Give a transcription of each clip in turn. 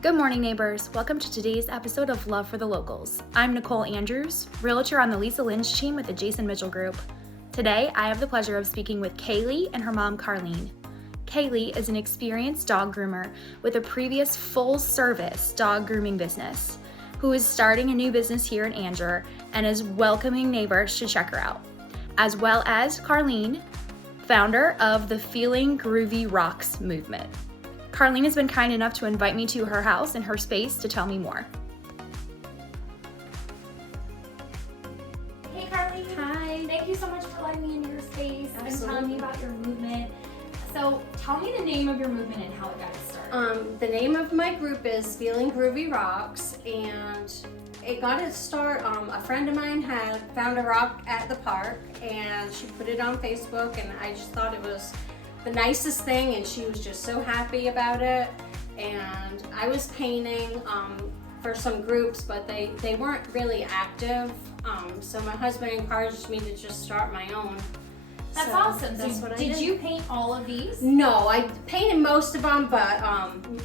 Good morning, neighbors. Welcome to today's episode of Love for the Locals. I'm Nicole Andrews, realtor on the Lisa Lynch team with the Jason Mitchell Group. Today, I have the pleasure of speaking with Kaylee and her mom, Carleen. Kaylee is an experienced dog groomer with a previous full-service dog grooming business, who is starting a new business here in Anger and is welcoming neighbors to check her out, as well as Carleen, founder of the Feeling Groovy Rocks movement. Carleen has been kind enough to invite me to her house and her space to tell me more. Hey Carleen. Hi. Thank you so much for letting me into your space Absolutely. and telling me about your movement. So tell me the name of your movement and how it got started. The name of my group is Feeling Groovy Rocks, and it got its start. A friend of mine had found a rock at the park, and she put it on Facebook, and I just thought it was the nicest thing, and she was just so happy about it. And I was painting for some groups, but they weren't really active, so my husband encouraged me to just start my own. That's So awesome. That's So what I did did. you paint all of these? No, I painted most of them, but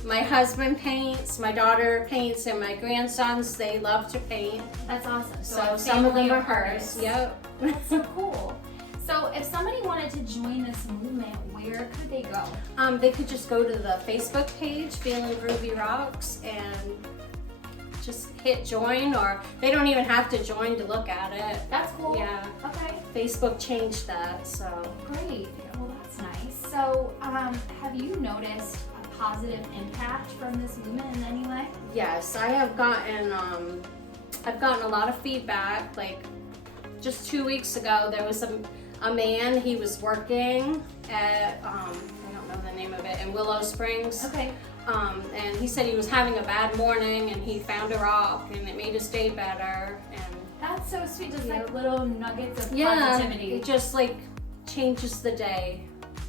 my husband paints, my daughter paints, and my grandsons, they love to paint. That's awesome. So a some of family them are artists. hers. Yep. That's so cool. So if somebody wanted to join this movement, where could they go? They could just go to the Facebook page, Feeling Groovy Rocks, and just hit join, or they don't even have to join to look at it. That's cool. Yeah. Okay. Facebook changed that, so. Great. Well, that's nice. So have you noticed a positive impact from this movement in any way? Yes, I have gotten a lot of feedback. Like just 2 weeks ago, there was a man, he was working at I don't know the name of it, in Willow Springs. Okay. And he said he was having a bad morning, and he found a rock, and it made his day better. And That's so sweet, just Yeah. like little nuggets of yeah, positivity. it just like changes the day.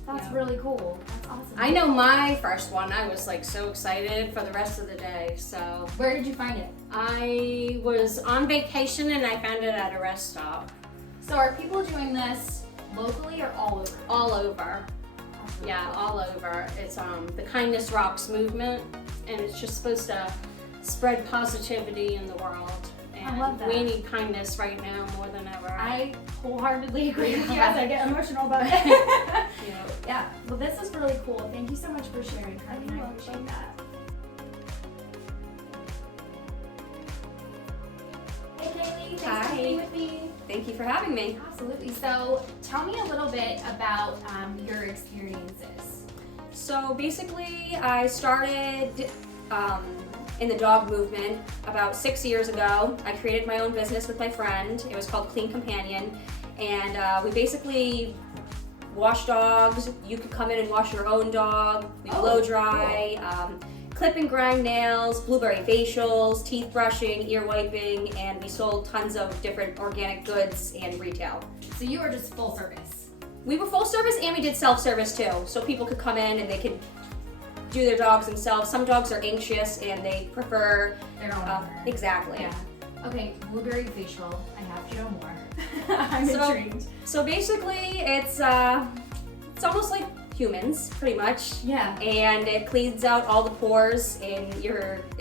That's yeah. really cool. That's awesome. I know my first one, I was like so excited for the rest of the day. So Where did you find it? I was on vacation, and I found it at a rest stop. So are people doing this locally or all over? All over. That's really Yeah, cool. all over. It's the Kindness Rocks movement, and it's just supposed to spread positivity in the world. And love that. we need kindness right now more than ever. I wholeheartedly agree with you as I get emotional about it. Yeah. Yeah, well this is really cool. Thank you so much for sharing, Carleen. I appreciate that. Hey Kaylee, thanks for Hi. being with me. Thank you for having me. Absolutely. So tell me a little bit about your experiences. So basically, I started in the dog movement about 6 years ago. I created my own business with my friend. It was called Clean Companion, and we basically wash dogs. You could come in and wash your own dog. We blow dry, clip and grind nails, blueberry facials, teeth brushing, ear wiping, and we sold tons of different organic goods and retail. So you are just full service. We were full service and we did self-service too. So people could come in and they could do their dogs themselves. Some dogs are anxious and they prefer, Their own owner. exactly. Yeah. Okay, blueberry facial. I have to know more. I'm So- intrigued. So basically it's almost like humans, pretty much. Yeah. And it cleans out all the pores in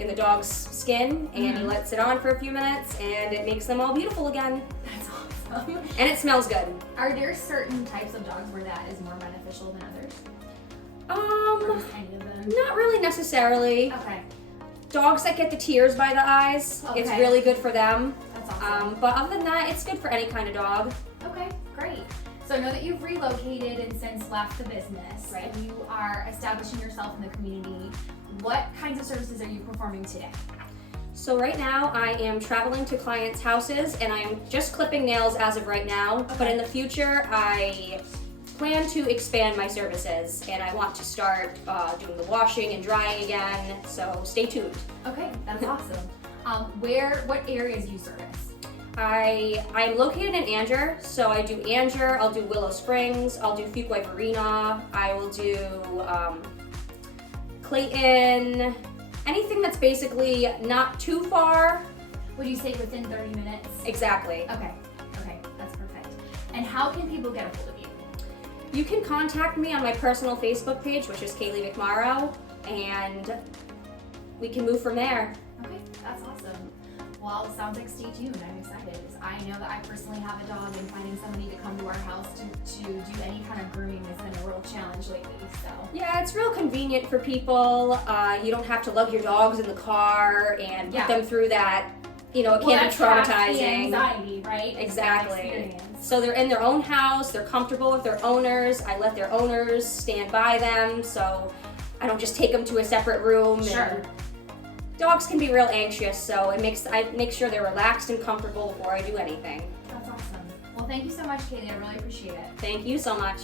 the dog's skin, and you let it sit on for a few minutes and it makes them all beautiful again. That's awesome. And it smells good. Are there certain types of dogs where that is more beneficial than others? Or just any of them? Not really necessarily. Okay, Dogs that get the tears by the eyes, it's Okay. really good for them. that's awesome. But other than that, it's good for any kind of dog. Okay, great. So I know that you've relocated and since left the business. Right. You are establishing yourself in the community. What kinds of services are you performing today? So right now I am traveling to clients' houses and I'm just clipping nails as of right now. But in the future I plan to expand my services and I want to start doing the washing and drying again. So stay tuned. Okay, that's awesome. What areas do you service? I'm located in Anger, so I do Anger, I'll do Willow Springs, I'll do Fuquay Varina, I will do Clayton, anything that's basically not too far. Would you say within 30 minutes? Exactly. Okay, that's perfect. And how can people get a hold of you? You can contact me on my personal Facebook page, which is Kaylee McMorrow, and we can move from there. Okay, that's awesome. Well, it sounds like stay tuned. I'm excited because I know that I personally have a dog, and finding somebody to come to our house to do any kind of grooming has been a real challenge lately. So Yeah, it's real convenient for people. You don't have to lug your dogs in the car and put them through that. You know, it can be traumatizing. The anxiety, right? Exactly. So they're in their own house. They're comfortable with their owners. I let their owners stand by them, so I don't just take them to a separate room. Sure. And dogs can be real anxious, so I make sure they're relaxed and comfortable before I do anything. That's awesome. Well, thank you so much, Kaylee. I really appreciate it. Thank you so much.